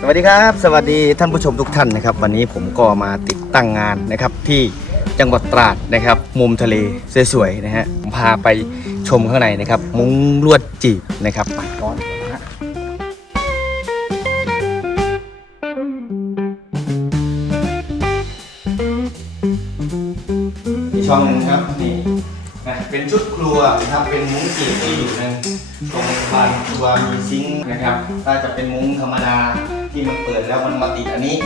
สวัสดีครับ สวัสดีท่านผู้ชมทุกท่านนะครับ วันนี้ผมก็มาติดตั้งงานนะครับที่จังหวัดตราดนะครับ มุมทะเลสวยๆนะฮะผมพาไปชมข้างในนะครับ มุ้งลวดจีบนะครับไปก่อนมีช่องหนึ่งครับ นะเป็นชุดครัวนะครับเป็นมุ้งจีบที่อยู่ในตรงบานครัวมีซิงค์นะครับ ถ้าจะเป็นมุ้งธรรมดาที่มันเปิดแล้วมันมาติดอันนี้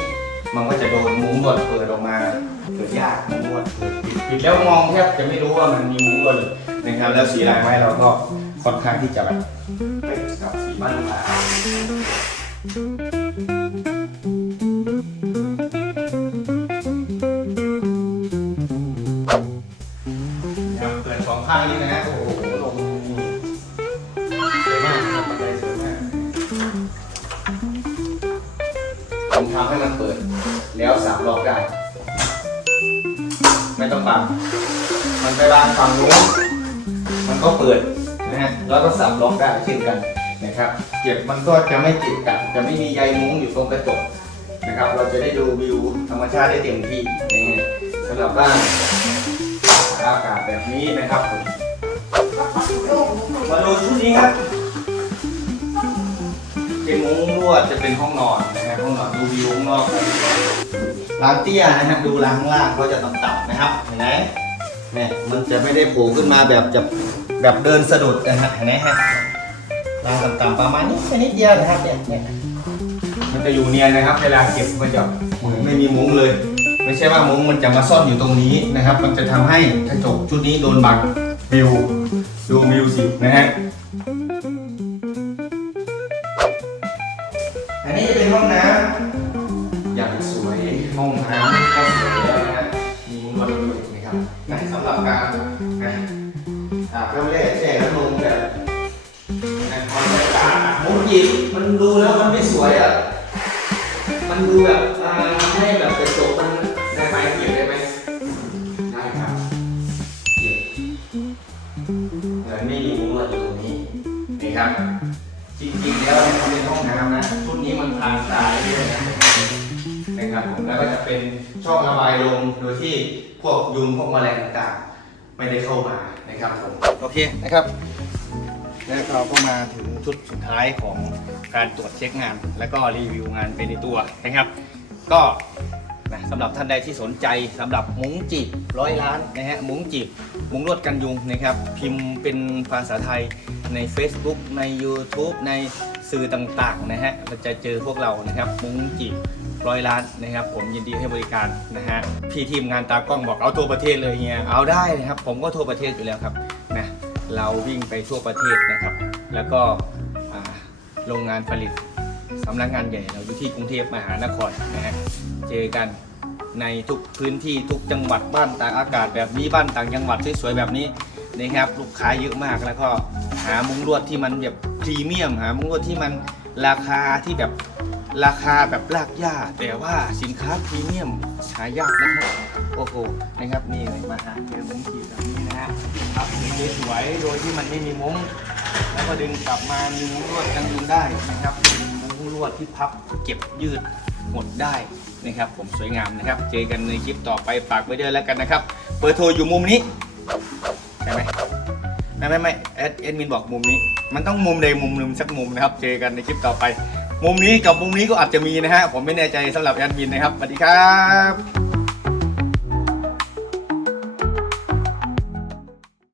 มันก็จะโดนมุ้งลวดเปิดออกมาเกิดยากมุ้งลวดเปิดปิดปิดแล้วมองแทบจะไม่รู้ว่ามันมีมุ้งลวดเลนะครับ แล้วสีลายไม้เราก็ค่อนข้างที่จะแบบเป๊ะกับสีบ้านเราครั อ้โหลงสวยมากครับบันไดสวยมากผมทำให้มันเปิด แล้วสามรอบได้ ไม่ต้องบัง มันไปบางฝั่งนู้นมันก็เปิดนะฮะแล้วก็สับล็อกได้เช่นกันนะครับ เก็บมันก็จะไม่ติดกันจะไม่มีใยมุ้งอยู่ตรงกระจกนะครับ เราจะได้ดูวิวธรรมชาติได้เต็มที่นะฮะสำหรับบ้านอากาศแบบนี้นะครับผม มาดูชุดนี้ครับ เป็นมุ้งลวดจะเป็นห้องนอนนะฮะห้องนอนดูวิวข้างนอกร้านเตี้ยนะฮะดูร้านข้างล่างก็จะต่ำๆนะครับเห็นไหมเนี่ยมันจะไม่ได้โผล่ขึ้นมาแบบจะแบบเดินสะดุดนะฮะเห็นไหมฮะร้านต่ำๆประมาณนี้แค่นิดเดียวนะครับเนี่ยเนี่ยมันจะอยู่เนียนนะครับ เวลาเก็บมันจะเหมือนไม่มีมุ้งเลย ไม่ใช่ว่ามุ้งมันจะมาซ่อนอยู่ตรงนี้นะครับ มันจะทำให้กระจกชุดนี้โดนบังวิว ดูวิวสินะฮะ อันนี้จะเป็นห้องน้ำอย่างสวยห้องน้ำก็สวยแล้วนะฮะ มีมุ้งลวดด้วยนะครับนะสำหรับการนะอาบน้ำแร่แช่แล้วลงแบบนะความแตกต่างมุ้งหยิบมันดูแล้วมันไม่สวยอะ มันดูแบบอ่าให้แบบกระจกมัน จริงๆแล้วเนี่ยมันเป็นห้องน้ำนะชุดนี้มันทางตายด้วยนะนะครับผมแล้วก็จะเป็นช่องระบายลมโดยที่พวกยุงพวกแมลงต่างๆ ไม่ได้เข้ามานะครับผมโอเคนะครับ แล้วเราก็มาถึงชุดสุดท้ายของการตรวจเช็คงาน แล้วก็รีวิวงานไปในตัวนะครับ ก็ นะสำหรับท่านใดที่สนใจสำหรับมุ้งจีบร้อยล้านนะฮะมุ้งจีบมุ้งลวดกันยุงนะครับ พิมพ์เป็นภาษาไทยใน Facebook ใน YouTube ในสื่อต่างๆนะฮะเราจะเจอพวกเรานะครับ มุ้งจีบร้อยล้านนะครับ ผมยินดีให้บริการนะฮะพี่ทีมงานตากล้องบอกเอาทั่วประเทศเลยเฮียเอาได้นะครับ ผมก็ทั่วประเทศอยู่แล้วครับนะเราวิ่งไปทั่วประเทศนะครับ แล้วก็โรงงานผลิต สำนักงานใหญ่เราอยู่ที่กรุงเทพมหานครนะฮะเจอกันในทุกพื้นที่ทุกจังหวัดบ้านต่างอากาศแบบนี้บ้านต่างจังหวัดสวยๆแบบนี้นะครับลูกค้าเยอะมากแล้วก็หามุ้งลวดที่มันแบบพรีเมียม หามุ้งลวดที่มันราคาที่แบบราคาแบบลากย่าแต่ว่าสินค้าพรีเมียมหายากนะครับโอ้โหนะครับนี่เลยมาหาเจอมุ้งกีแบบนี้นะฮะครับสวยๆโดยที่มันไม่มีมุ้งแล้วก็ดึงกลับมามีมุ้งลวดกันยุงได้นะครับ วดที่พับเก็บยืดหมดได้นะครับ ผมสวยงามนะครับ เจอกันในคลิปต่อไปฝากไว้ด้วยแล้วกันนะครับเบอร์โทรอยู่มุมนี้ใช่ไหมไม่ไม่ไม่เอสเอ็ดมินบอกมุมนี้ มันต้องมุมใดมุมหนึ่งสักมุมนะครับ เจอกันในคลิปต่อไป มุมนี้กับมุมนี้ก็อาจจะมีนะฮะผมไม่แน่ใจสำหรับแอดมินนะครับสวัสดีครับ